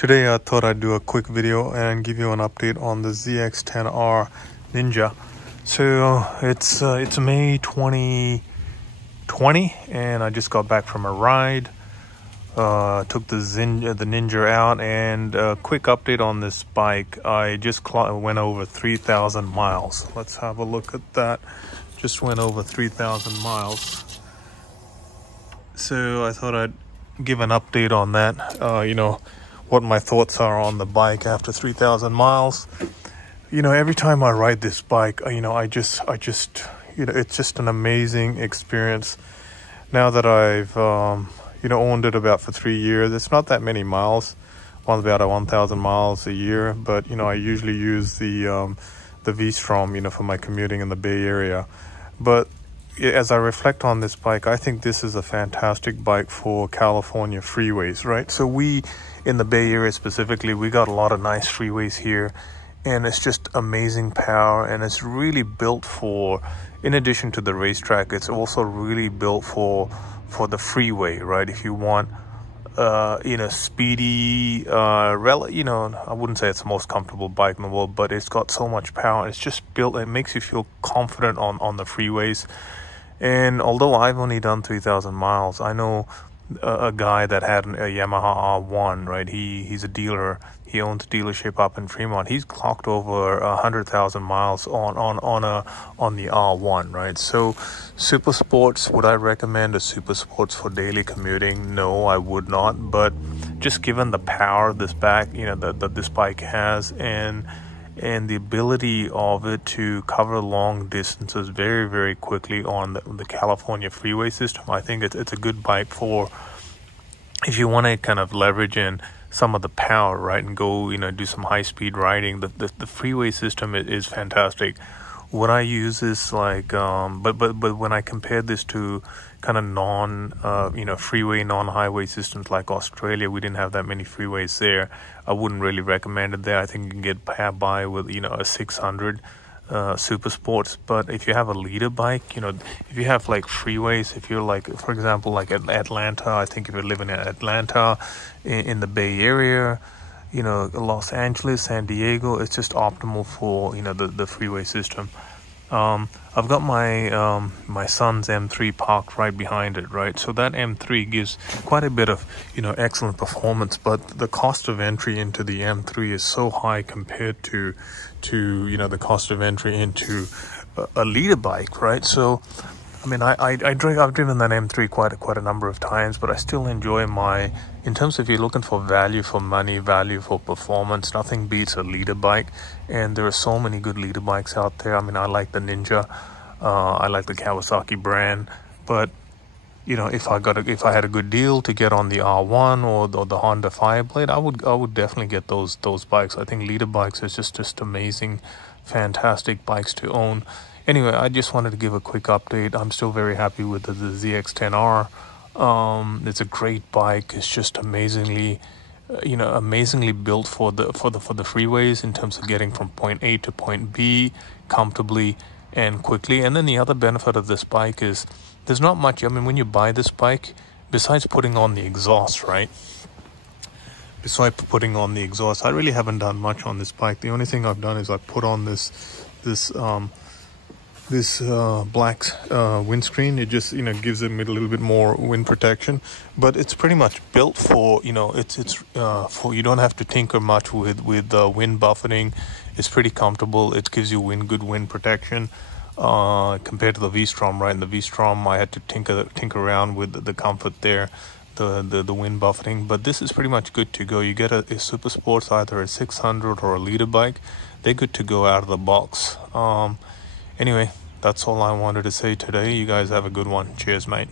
Today I thought I'd do a quick video and give you an update on the ZX10R Ninja. So it's May 2020 and I just got back from a ride. Took the Ninja out, and a quick update on this bike. I just went over 3,000 miles. Let's have a look at that. Just went over 3,000 miles. So I thought I'd give an update on that. What my thoughts are on the bike after 3,000 miles. Every time I ride this bike, it's just an amazing experience. Now that I've owned it about for 3 years, it's not that many miles, about 1,000 miles a year, but I usually use the V-Strom for my commuting in the Bay Area. But as I reflect on this bike, I think this is a fantastic bike for California freeways, right? So we, in the Bay Area specifically, we got a lot of nice freeways here, and it's just amazing power, and it's really built for, in addition to the racetrack, it's also really built for the freeway, right? If you want speedy, I wouldn't say it's the most comfortable bike in the world, but it's got so much power. It's just built, it makes you feel confident on the freeways. And although I've only done 3,000 miles, I know a guy that had a Yamaha R1, right? He's a dealer. He owns a dealership up in Fremont. He's clocked over 100,000 miles on the R1, right? So super sports, would I recommend a super sports for daily commuting? No, I would not. But just given the power this that this bike has, and the ability of it to cover long distances very, very quickly on the California freeway system, I think it's a good bike for if you want to kind of leverage in some of the power, right, and go do some high-speed riding. The freeway system is fantastic. What I use is like but when I compare this to kind of freeway, non-highway systems like Australia, we didn't have that many freeways there. I wouldn't really recommend it there. I think you can get by with a 600 super sports. But if you have a leader bike, if you have like freeways, if you're like, for example, like at Atlanta, I think if you're living in Atlanta, in the Bay Area, Los Angeles, San Diego, it's just optimal for the freeway system. I've got my son's M3 parked right behind it, right? So that M3 gives quite a bit of excellent performance, but the cost of entry into the M3 is so high compared to the cost of entry into a leader bike, right? So I've driven that M3 quite a number of times, but I still enjoy in terms of if you're looking for value for money, value for performance, nothing beats a leader bike. And there are so many good leader bikes out there. I like the Ninja, I like the Kawasaki brand, but if I had a good deal to get on the R1 or the Honda Fireblade, I would definitely get those bikes. I think leader bikes is just amazing, fantastic bikes to own. Anyway, I just wanted to give a quick update. I'm still very happy with the ZX10R. It's a great bike. It's just amazingly built for the freeways in terms of getting from point A to point B comfortably and quickly. And then the other benefit of this bike is there's not much. When you buy this bike, besides putting on the exhaust, right? Besides putting on the exhaust, I really haven't done much on this bike. The only thing I've done is I put on this black windscreen. It just gives it a little bit more wind protection, but it's pretty much built for it's for, you don't have to tinker much with wind buffeting. It's pretty comfortable. It gives you good wind protection compared to the V-Strom, right? In the V-Strom, I had to tinker around with the comfort there, the wind buffeting. But this is pretty much good to go. You get a super sports, either a 600 or a leader bike, they're good to go out of the box. Anyway, that's all I wanted to say today. You guys have a good one. Cheers, mate.